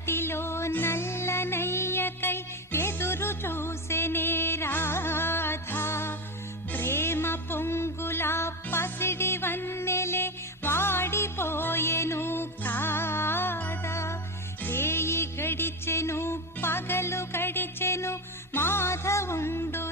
మట్టిలో నల్లనయ్యకై ఎదురు చూసెనే రాధా. ప్రేమ పొంగుల పసిడి వన్నెలే వాడిపోయెను కాదా. రేయి గడిచెను పగలు గడిచెను మాధవుండు